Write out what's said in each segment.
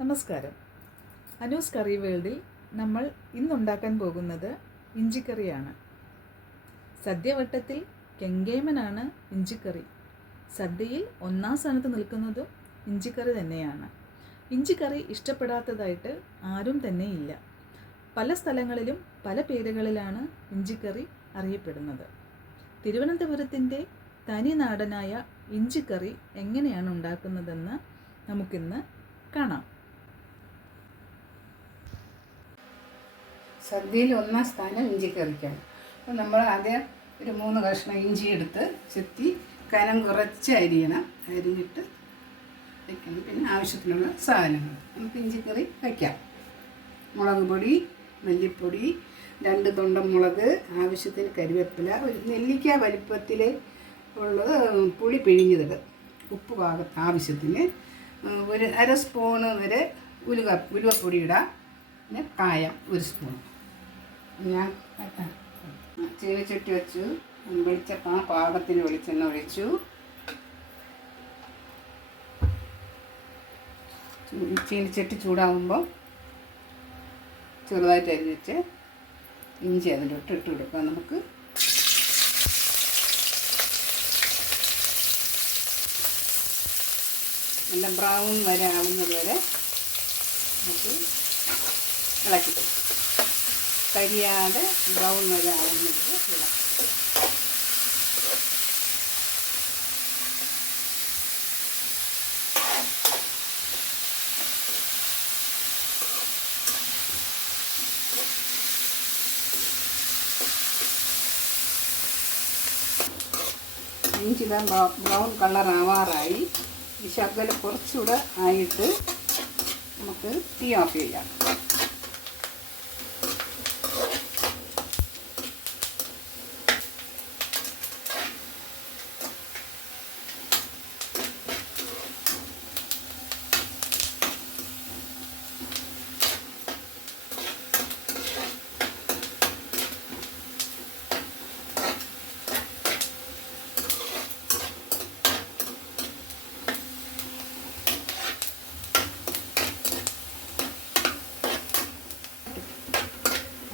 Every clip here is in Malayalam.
നമസ്കാരം. അനൂസ് കറി വേൾഡിൽ നമ്മൾ ഇന്നുണ്ടാക്കാൻ പോകുന്നത് ഇഞ്ചിക്കറിയാണ്. സദ്യവട്ടത്തിൽ കെങ്കേമനാണ് ഇഞ്ചിക്കറി. സദ്യയിൽ ഒന്നാം സ്ഥാനത്ത് നിൽക്കുന്നതും ഇഞ്ചിക്കറി തന്നെയാണ്. ഇഞ്ചിക്കറി ഇഷ്ടപ്പെടാത്തതായിട്ട് ആരും തന്നെയില്ല. പല സ്ഥലങ്ങളിലും പല പേരുകളിലാണ് ഇഞ്ചിക്കറി അറിയപ്പെടുന്നത്. തിരുവനന്തപുരത്തിന്റെ തനിനാടനായ ഇഞ്ചിക്കറി എങ്ങനെയാണ് ഉണ്ടാക്കുന്നതെന്ന് നമുക്കിന്ന് കാണാം. സദ്യയിൽ ഒന്നാം സ്ഥാനം ഇഞ്ചിക്കറിക്കാണ് അപ്പോൾ നമ്മൾ ആദ്യം ഒരു മൂന്ന് കഷ്ണം ഇഞ്ചി എടുത്ത് ചെത്തി കനം കുറച്ച് അരിയണം. അരിഞ്ഞിട്ട് വയ്ക്കണം പിന്നെ ആവശ്യത്തിനുള്ള സാധനങ്ങൾ. നമുക്ക് ഇഞ്ചിക്കറി വയ്ക്കാം മുളക് പൊടി മല്ലിപ്പൊടി രണ്ട് തൊണ്ടൻ മുളക് ആവശ്യത്തിന് കരിവേപ്പില ഒരു നെല്ലിക്ക വലിപ്പത്തിൽ ഉള്ളത് പുളി പിഴിഞ്ഞത് ഉപ്പ് പാക ആവശ്യത്തിന് ഒരു അര സ്പൂണ് വരെ ഉലുവ ഉലുവപ്പൊടി ഇടാം. പിന്നെ കായം ഒരു സ്പൂൺ ഞാൻ ചീനച്ചട്ടി വെച്ചു. വെളിച്ച പാടത്തിന് വെളിച്ചെണ്ണ ഒഴിച്ചു. ചീനിച്ചട്ടി ചൂടാകുമ്പോൾ ചെറുതായിട്ട് അരിഞ്ഞിട്ട് ഇഞ്ചി അതിന്റെ ഇട്ട് കൊടുക്കാം. നമുക്ക് നല്ല ബ്രൗൺ വരെ ആവുന്നത് വരെ നമുക്ക് ഇളക്കി കൊടുക്കാം. കരിയാതെ ബ്രൗൺ വരെ ആവുന്നത് ഇടാം. ഇഞ്ചി ഇതാ ബ്രൗൺ കളർ ആവാറായി. ഈ ശർക്കര കുറച്ചുകൂടെ ആയിട്ട് നമുക്ക് തീ ഓഫ് ചെയ്യാം.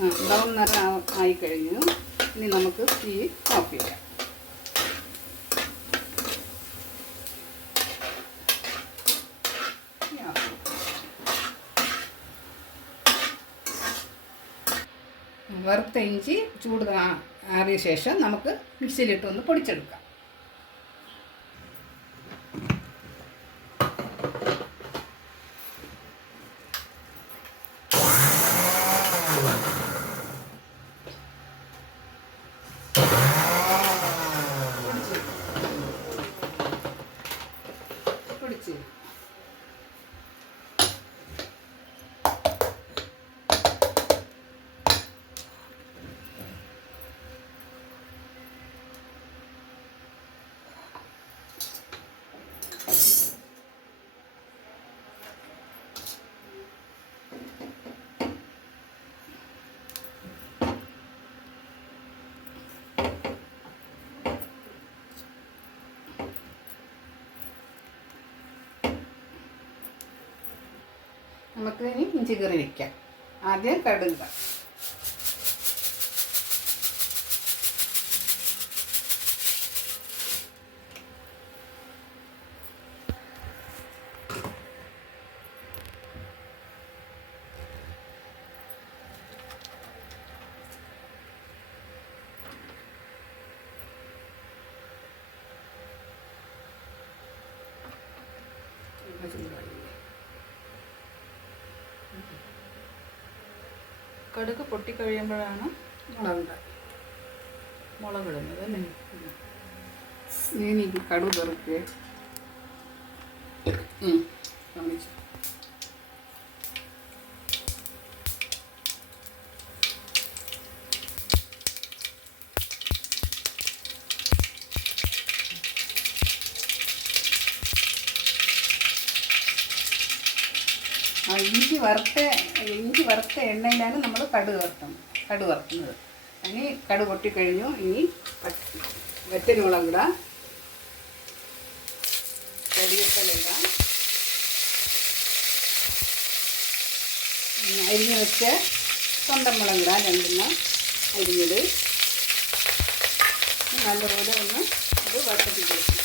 ബ്രൗൺ നിറം ആയി കഴിഞ്ഞു. ഇനി നമുക്ക് തീ ഓഫ് ചെയ്യാം വറുത്ത ഇഞ്ചി ചൂട് ആറിയ ശേഷം നമുക്ക് മിക്സിയിലിട്ട് ഒന്ന് പൊടിച്ചെടുക്കാം പൊടിച്ച് നമുക്ക് ഇനി ഇഞ്ചി കറി വയ്ക്കാം ആദ്യം കടുക ചൂടായി. കടുക് പൊട്ടിക്കഴിയുമ്പോഴാണ് മുളകുണ്ടായി മുളകിടുന്നത് അല്ലേ? ഇനി കടുക് തുറക്ക് ഇഞ്ചി വറുത്ത ഇഞ്ചി വറുത്ത എണ്ണയിലാണ് നമ്മൾ കടുക് വറുത്തത് കടുക് വറുക്കുന്നത്. ഇനി കടു പൊട്ടിക്കഴിഞ്ഞു ഇനി വെറ്റരി മുളകിടാം കരിവേപ്പില ഇടാം. അരിഞ്ഞ് വെച്ച തൊണ്ടമുളക് ഇടാം രണ്ടെണ്ണം അരിഞ്ഞത്. നല്ലപോലെ ഒന്ന് അത് വറുത്തിട്ട് കൊടുക്കും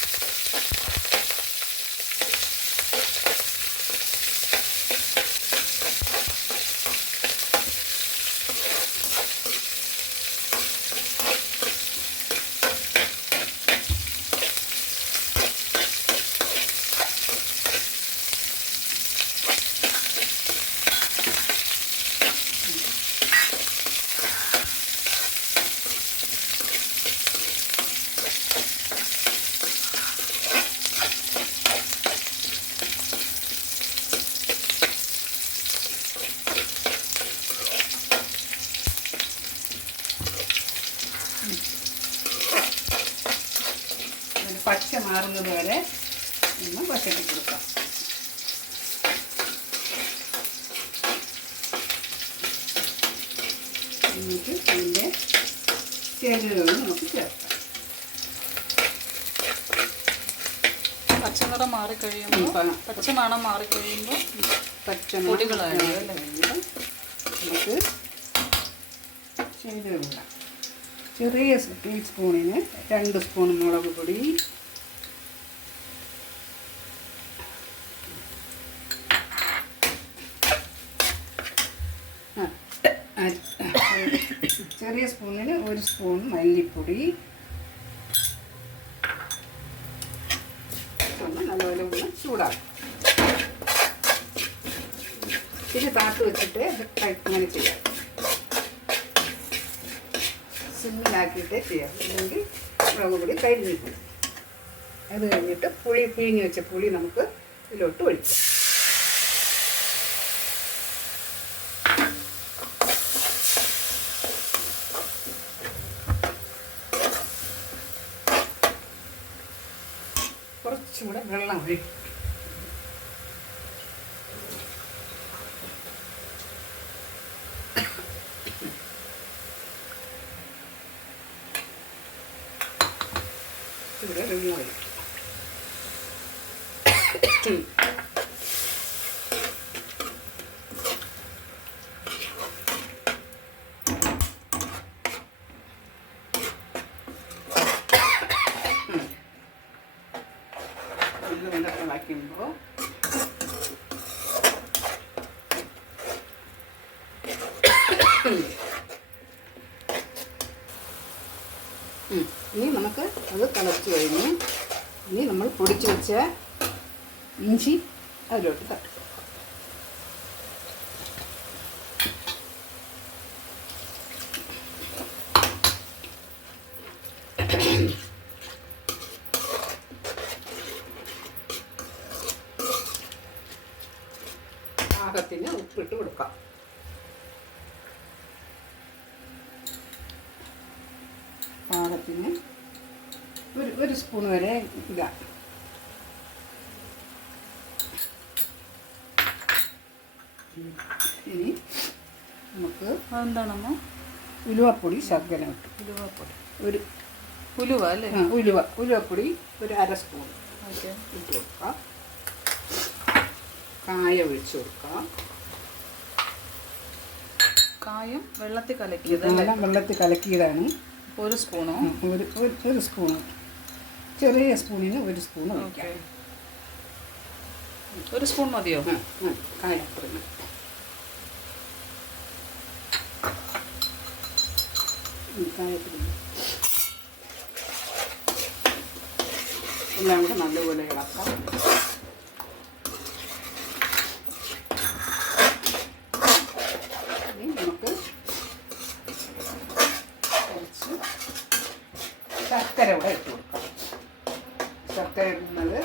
ഒരു പച്ച മാറുന്നത് വരെ ഒന്ന് വശട്ടി കൊടുക്കാം. എന്നിട്ട് അതിന്റെ ചേരുവകൾ നമുക്ക് ചേർക്കാം. പച്ചനിറം മാറിക്കഴിയുമ്പോൾ ഉം, പ- പച്ച മണം മാറിക്കഴിയുമ്പോൾ പച്ച പൊടികളാണ് നമുക്ക് ചേരുവകൾ ചെറിയ ടീസ്പൂണിന് രണ്ട് സ്പൂൺ മുളക് പൊടി ആ, അര- ചെറിയ സ്പൂണിന് ഒരു സ്പൂൺ മല്ലിപ്പൊടി. നല്ലപോലെ ഒന്ന് ചൂടാക്കും. ഇത് താത്ത് വെച്ചിട്ട് ഇത് ഇങ്ങനെ ചെയ്യാം. സിമ്മിലാക്കിയിട്ടേ ചെയ്യാം. അല്ലെങ്കിൽ മുളക് പൊടി കരിഞ്ഞു പോകും അത് കഴിഞ്ഞിട്ട് പുളി പിഴിഞ്ഞ് വെച്ച പുളി നമുക്ക് ഇതിലോട്ട് ഒഴിക്കാം കുറച്ചുകൂടെ വെള്ളം ഒഴിക്കും ഇവിടെ വെള്ളം ഒഴിക്കും ഇത് വെള്ളത്തിളക്കുമ്പോൾ ഇനി നമുക്ക് അത് തിളച്ച് കഴിഞ്ഞ് ഇനി നമ്മൾ പൊടിച്ച് വെച്ച ഇഞ്ചി അതിലോട്ട് തട്ടും പാകത്തിന് ഉപ്പിട്ട് കൊടുക്കാം. പാകത്തിന് ഒരു സ്പൂൺ വരെ ഇടാം ഇനി നമുക്ക് അതെന്താണമ്മ ഉലുവപ്പൊടി ശർക്കര ഇട്ടു. ഉലുവപ്പൊടി. ഒരു ഉലുവ അല്ലേ? ആ, ഉലുവ. ഉലുവപ്പൊടി ഒരു അര സ്പൂൺ ഓക്കെ. ഇട്ട് കൊടുക്കാം. കായ ഒഴിച്ച് കൊടുക്കാം. കായം വെള്ളത്തിൽ കലക്കിയത് വെള്ളത്തിൽ കലക്കിയതാണ്. ഒരു സ്പൂണോ? ഒരു ഒരു- ഒരു സ്പൂണ്. ചെറിയ സ്പൂണിന് ഒരു സ്പൂൺ ഒഴിക്കാം. ഒരു സ്പൂൺ മതിയോ? കായപ്പൊടി. കായപ്പൊടി. എല്ലാം കൂടെ നല്ലപോലെ ഇളക്കാം. ഇനി നമുക്ക് കുറച്ച് ശർക്കര കൂടെ ഇട്ട് ഇടുന്നത്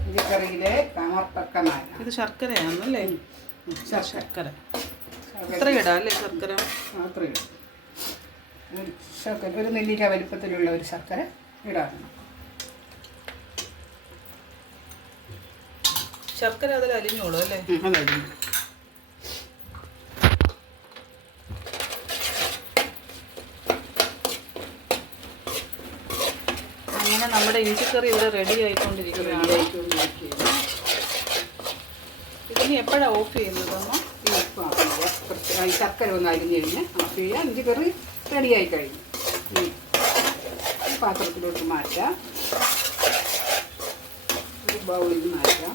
ഇഞ്ചിക്കറിയിലെ കമർത്തക്കനായ ഇത് ശർക്കരയാണല്ലേ? ശർക്കര ശർക്കര. ശർക്കര. ഇത്ര ഇടാം ശർക്കര? മാത്രമേ ഇടൂ ഒരു ശർക്കര ഒരു നെല്ലിക്ക വലിപ്പത്തിലുള്ള ഒരു ശർക്കര ഇടാറുണ്ട് ശർക്കര അതിൽ അലിഞ്ഞോളൂ അല്ലേ അതായിരുന്നു നമ്മുടെ ഇഞ്ചിക്കറി ഇവിടെ റെഡി ആയിക്കൊണ്ടിരിക്കുകയാണ്. ഇതിന് എപ്പോഴാണ് ഓഫ് ചെയ്യുന്നത് അമ്മ ശർക്കര ഒന്ന് അരിഞ്ഞ് കഴിഞ്ഞ് ഓഫ് ചെയ്യുക ഇഞ്ചിക്കറി കറി റെഡിയായി കഴിഞ്ഞു. പാത്രത്തിലോട്ട് മാറ്റാം. ഒരു ബൗളിൽ മാറ്റാം.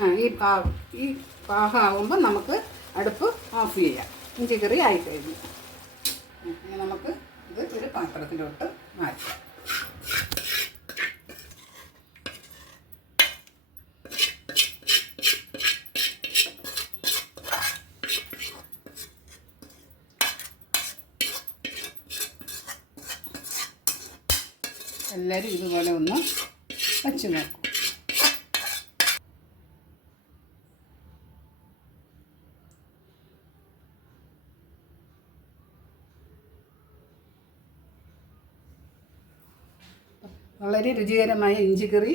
ആ ഈ പാ ഈ പാകമാകുമ്പോൾ നമുക്ക് അടുപ്പ് ഓഫ് ചെയ്യാം. ഇഞ്ചി കറി ആയിക്കഴിഞ്ഞു ഉം, ഇനി നമുക്ക് ഇത് ഒരു പാത്രത്തിലോട്ട് മാറ്റാം. എല്ലാവരും ഇതുപോലെ ഒന്ന് വച്ച് നോക്കും. വളരെ രുചികരമായ ഇഞ്ചിക്കറി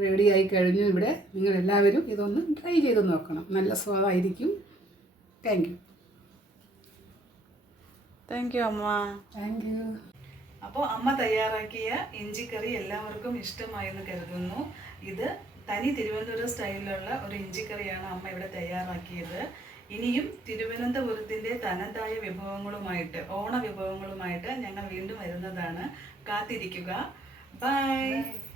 റെഡിയായി കഴിഞ്ഞു ഇവിടെ. നിങ്ങൾ എല്ലാവരും ഇതൊന്ന് ട്രൈ ചെയ്ത് നോക്കണം. നല്ല സ്വാദായിരിക്കും. താങ്ക് യു താങ്ക് യു അമ്മ. താങ്ക് യു അപ്പോൾ അമ്മ തയ്യാറാക്കിയ ഇഞ്ചിക്കറി എല്ലാവർക്കും ഇഷ്ടമായെന്ന് കരുതുന്നു. ഇത് തനി തിരുവനന്തപുരം സ്റ്റൈലിലുള്ള ഒരു ഇഞ്ചിക്കറിയാണ് അമ്മ ഇവിടെ തയ്യാറാക്കിയത്. ഇനിയും തിരുവനന്തപുരത്തിന്റെ തനതായ വിഭവങ്ങളുമായിട്ട് ഓണ വിഭവങ്ങളുമായിട്ട് ഞങ്ങൾ വീണ്ടും വരുന്നതാണ്. കാത്തിരിക്കുക. Bye. Bye.